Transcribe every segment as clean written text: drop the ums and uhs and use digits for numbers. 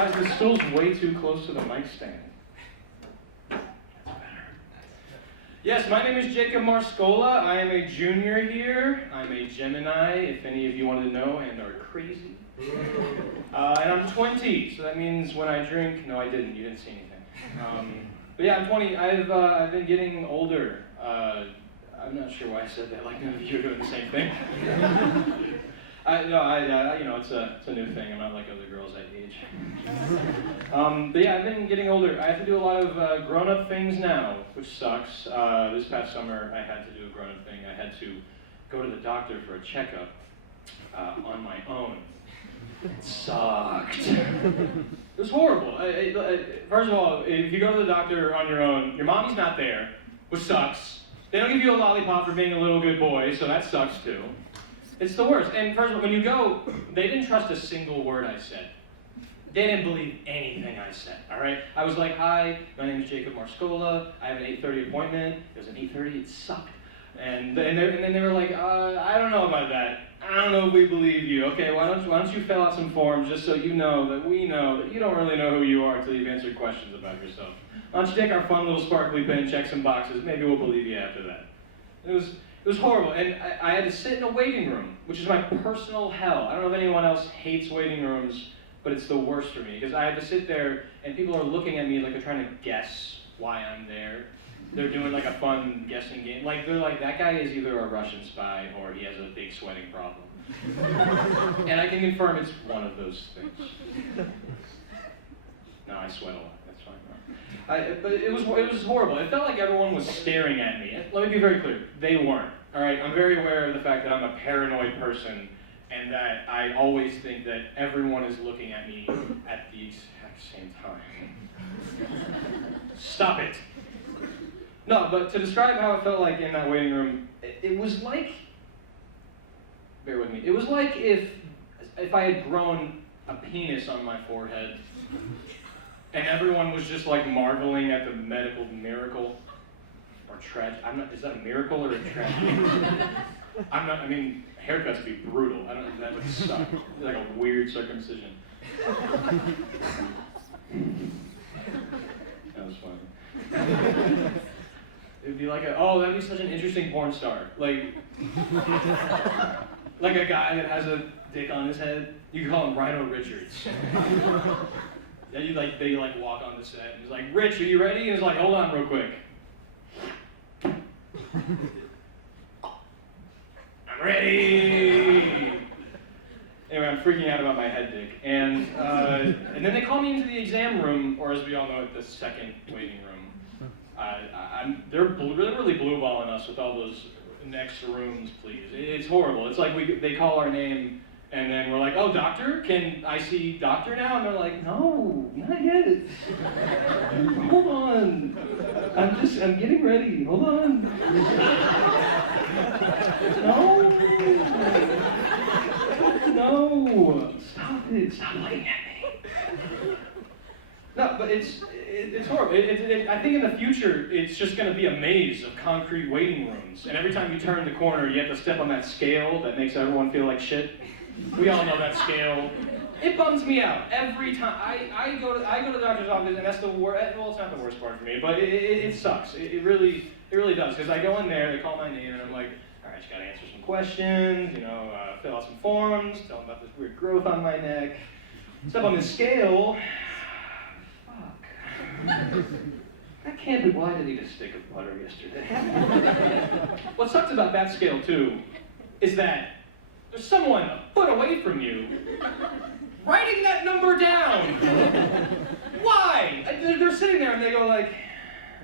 Guys, the stool's way too close to the mic stand. That's better. Yes, my name is Jacob Marscola. I am a junior here. I'm a Gemini, if any of you wanted to know and are crazy. And I'm 20, so that means when I drink, no I didn't, you didn't see anything. But yeah, I'm 20. I've been getting older. I'm not sure why I said that, like none of you are doing the same thing. You know, it's a new thing. I'm not like other girls that age. But yeah, I've been getting older. I have to do a lot of grown-up things now, which sucks. This past summer, I had to do a grown-up thing. I had to go to the doctor for a checkup on my own. It sucked. It was horrible. First of all, if you go to the doctor on your own, your mommy's not there, which sucks. They don't give you a lollipop for being a little good boy, so that sucks too. It's the worst. And first of all, when you go, they didn't trust a single word I said. They didn't believe anything I said, all right? I was like, hi, my name is Jacob Marscola. I have an 8:30 appointment. It was an 8:30, it sucked. And then they were like, I don't know about that. I don't know if we believe you. Okay, why don't you fill out some forms just so you know that we know that you don't really know who you are until you've answered questions about yourself. Why don't you take our fun little sparkly pen, check some boxes, maybe we'll believe you after that. It was horrible, and I had to sit in a waiting room, which is my personal hell. I don't know if anyone else hates waiting rooms, but it's the worst for me, because I had to sit there, and people are looking at me like they're trying to guess why I'm there. They're doing like a fun guessing game. Like, they're like, that guy is either a Russian spy, or he has a big sweating problem. And I can confirm it's one of those things. No, I sweat a lot. That's fine. But it was horrible. It felt like everyone was staring at me. Let me be very clear. They weren't. All right. I'm very aware of the fact that I'm a paranoid person, and that I always think that everyone is looking at me at the exact same time. Stop it. No, but to describe how it felt like in that waiting room, it was like, bear with me. It was like if I had grown a penis on my forehead. And everyone was just like marveling at the medical miracle, or tragedy. Is that a miracle or a tragedy? I mean, haircuts would be brutal. I don't know, that would suck. It's like a weird circumcision. That was funny. It'd be like that'd be such an interesting porn star. Like a guy that has a dick on his head. You could call him Rhino Richards. Yeah, they walk on the set and he's like, Rich, are you ready? And he's like, hold on real quick. I'm ready! Anyway, I'm freaking out about my head dick. And then they call me into the exam room, or as we all know it, the second waiting room. They're really blue balling us with all those next rooms, please. It's horrible. It's like they call our name, and then we're like, oh, doctor? Can I see doctor now? And they're like, no, not yet. Hold on. I'm getting ready. Hold on. No. Stop it. Stop looking at me. No, but it's horrible. I think in the future, it's just going to be a maze of concrete waiting rooms. And every time you turn the corner, you have to step on that scale that makes everyone feel like shit. We all know that scale. It bums me out every time. I go to the doctor's office, and that's the worst. Well, it's not the worst part for me, but it sucks. It really does. Because I go in there, they call my name, and I'm like, all right, just gotta answer some questions, fill out some forms, tell them about this weird growth on my neck. Step on this scale. Fuck. That can't be. Why did he just stick of butter yesterday? What sucks about that scale too is that there's someone a foot away from you writing that number down. Why? They're sitting there and they go like,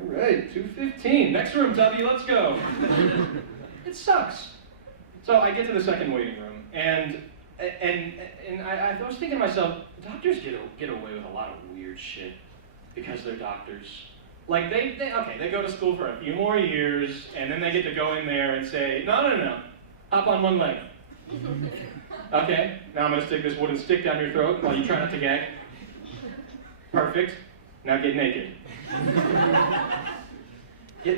all right, 2:15. Next room, Tubby, let's go. It sucks. So I get to the second waiting room, and I was thinking to myself, doctors get away with a lot of weird shit because they're doctors. Like they go to school for a few more years, and then they get to go in there and say, no, hop on one leg. Okay, now I'm going to stick this wooden stick down your throat while you try not to gag. Perfect. Now get naked.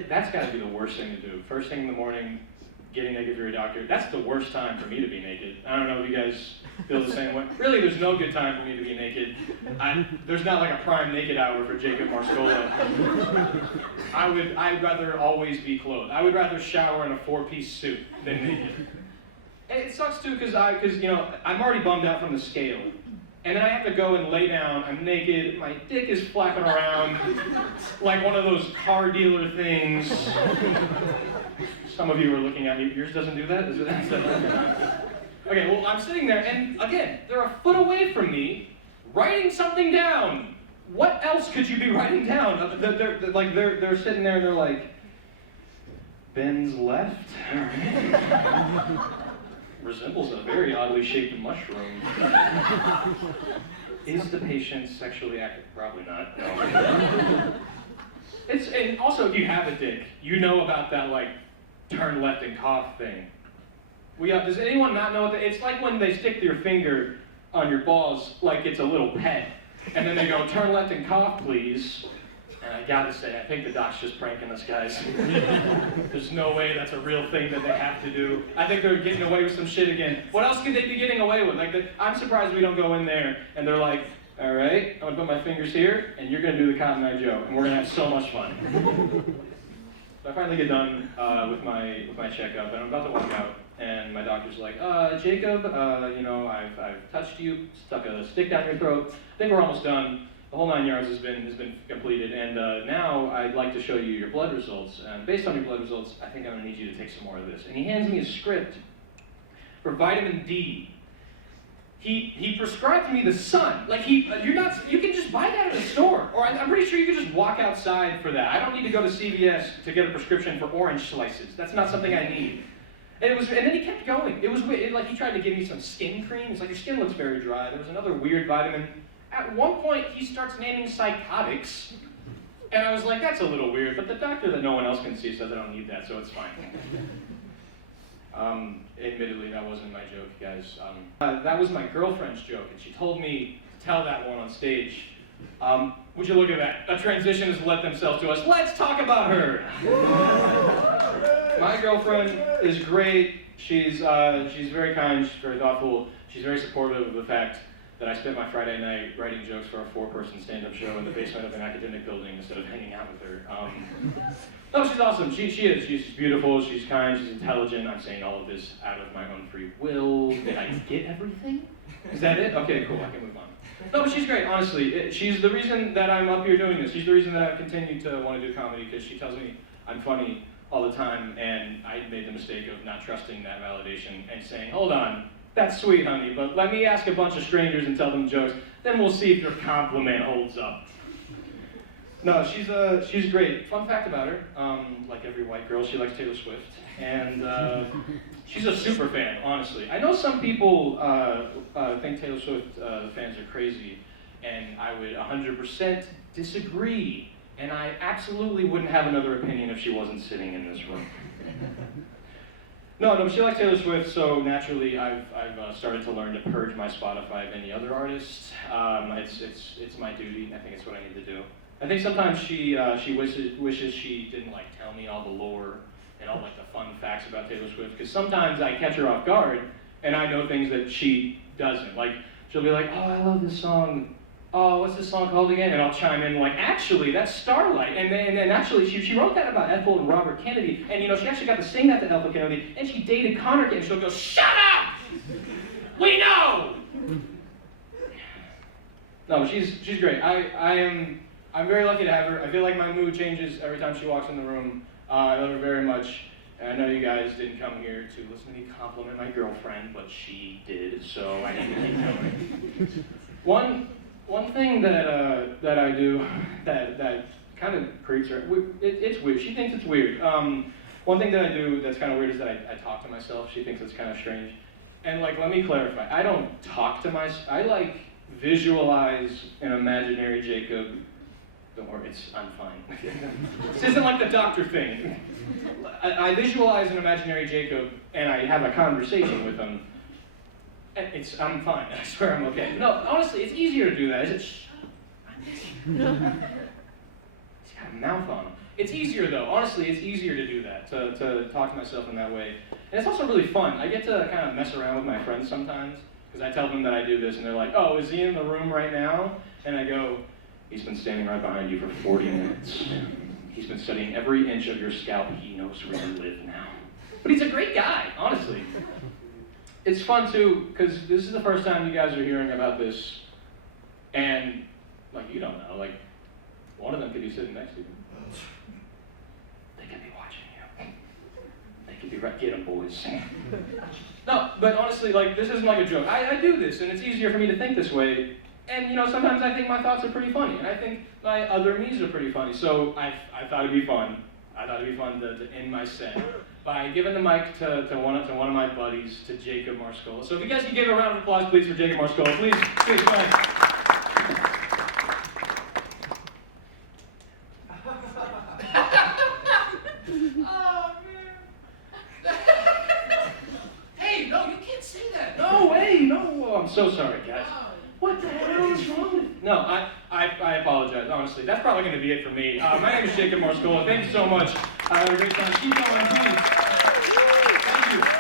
That's got to be the worst thing to do. First thing in the morning, getting naked through a doctor, that's the worst time for me to be naked. I don't know if you guys feel the same way. Really, there's no good time for me to be naked. There's not like a prime naked hour for Jacob Marscola. I'd rather always be clothed. I would rather shower in a 4-piece suit than naked. And it sucks too, because I'm already bummed out from the scale. And then I have to go and lay down, I'm naked, my dick is flapping around like one of those car dealer things. Some of you are looking at me, yours doesn't do that? Is it? Okay, well, I'm sitting there, and again, they're a foot away from me, writing something down. What else could you be writing down? They're sitting there and they're like, Ben's left? All right. Resembles a very oddly shaped mushroom. Is the patient sexually active? Probably not. No. And also, if you have a dick, you know about that turn left and cough thing. Does anyone not know what it's like when they stick their finger on your balls like it's a little pet, and then they go, turn left and cough, please. And I gotta say, I think the doc's just pranking us, guys. There's no way that's a real thing that they have to do. I think they're getting away with some shit again. What else could they be getting away with? I'm surprised we don't go in there and they're like, all right, I'm gonna put my fingers here, and you're gonna do the Cotton Eye Joe, and we're gonna have so much fun. So I finally get done with my checkup, and I'm about to walk out, and my doctor's like, Jacob, I've touched you, stuck a stick down your throat. I think we're almost done. The whole 9 yards has been completed, and now I'd like to show you your blood results. And based on your blood results, I think I'm going to need you to take some more of this. And he hands me a script for vitamin D. He prescribed to me the sun. You can just buy that at a store, or I'm pretty sure you can just walk outside for that. I don't need to go to CVS to get a prescription for orange slices. That's not something I need. And then he kept going. It was weird. He tried to give me some skin cream. He's like, your skin looks very dry. There was another weird vitamin. At one point, he starts naming psychotics, and I was like, that's a little weird, but the doctor that no one else can see says I don't need that, so it's fine. Admittedly, that wasn't my joke, guys. That was my girlfriend's joke, and she told me to tell that one on stage. Would you look at that? A transition has led themselves to us. Let's talk about her! My girlfriend is great. She's very kind, she's very thoughtful, she's very supportive of the fact that I spent my Friday night writing jokes for a 4-person stand-up show in the basement of an academic building instead of hanging out with her. No, she's awesome. She is. She's beautiful, she's kind, she's intelligent. I'm saying all of this out of my own free will. Did I get everything? Is that it? Okay, cool, I can move on. No, but she's great, honestly. She's the reason that I'm up here doing this. She's the reason that I've continued to want to do comedy, because she tells me I'm funny all the time, and I made the mistake of not trusting that validation and saying, hold on, that's sweet, honey, but let me ask a bunch of strangers and tell them jokes, then we'll see if your compliment holds up. No, she's great. Fun fact about her, like every white girl, she likes Taylor Swift, and she's a super fan, honestly. I know some people think Taylor Swift fans are crazy, and I would 100% disagree, and I absolutely wouldn't have another opinion if she wasn't sitting in this room. No, she likes Taylor Swift, so naturally I've started to learn to purge my Spotify of any other artists. It's my duty. I think it's what I need to do. I think sometimes she wishes she didn't tell me all the lore and all the fun facts about Taylor Swift, because sometimes I catch her off guard and I know things that she doesn't. She'll be like, oh, I love this song. Oh, what's this song called again? And I'll chime in actually, that's Starlight. And then actually, she wrote that about Ethel and Robert Kennedy. And she actually got to sing that to Ethel Kennedy. And she dated Connor Kennedy. She'll go, shut up! We know! No, she's great. I'm very lucky to have her. I feel like my mood changes every time she walks in the room. I love her very much. And I know you guys didn't come here to listen to me compliment my girlfriend, but she did, so I need to keep going. One thing that I do that kind of creeps her, it's weird. She thinks it's weird. One thing that I do that's kind of weird is that I talk to myself. She thinks it's kind of strange. And let me clarify. I don't talk to myself. I visualize an imaginary Jacob. Don't worry, I'm fine. This isn't like the doctor thing. I visualize an imaginary Jacob and I have a conversation with him. I'm fine. I swear I'm okay. No, honestly, it's easier to do that. Is it? Shut up. got a mouth on him. It's easier though, honestly, it's easier to do that, to talk to myself in that way. And it's also really fun. I get to kind of mess around with my friends sometimes, because I tell them that I do this, and they're like, oh, is he in the room right now? And I go, he's been standing right behind you for 40 minutes. He's been studying every inch of your scalp. He knows where you live now. But he's a great guy, honestly. It's fun too, because this is the first time you guys are hearing about this, and, like, you don't know, like, one of them could be sitting next to you. They could be watching you. They could be right, get them, boys. No, but honestly, like, this isn't like a joke. I do this, and it's easier for me to think this way. And, you know, sometimes I think my thoughts are pretty funny, and I think my other me's are pretty funny. So I thought it'd be fun. I thought it'd be fun to end my set by giving the mic to one of my buddies, to Jacob Marscola. So if you guys can give a round of applause, please, for Jacob Marscola. Please, go ahead. Oh, man. Hey, no, you can't say that. No, hey, no. Oh, I'm so sorry, guys. What the hell is wrong with you? No, I apologize, honestly. That's probably going to be it for me. My name is Jacob Marscola. Thank you so much. Have a great time. Keep going, please. Thank you.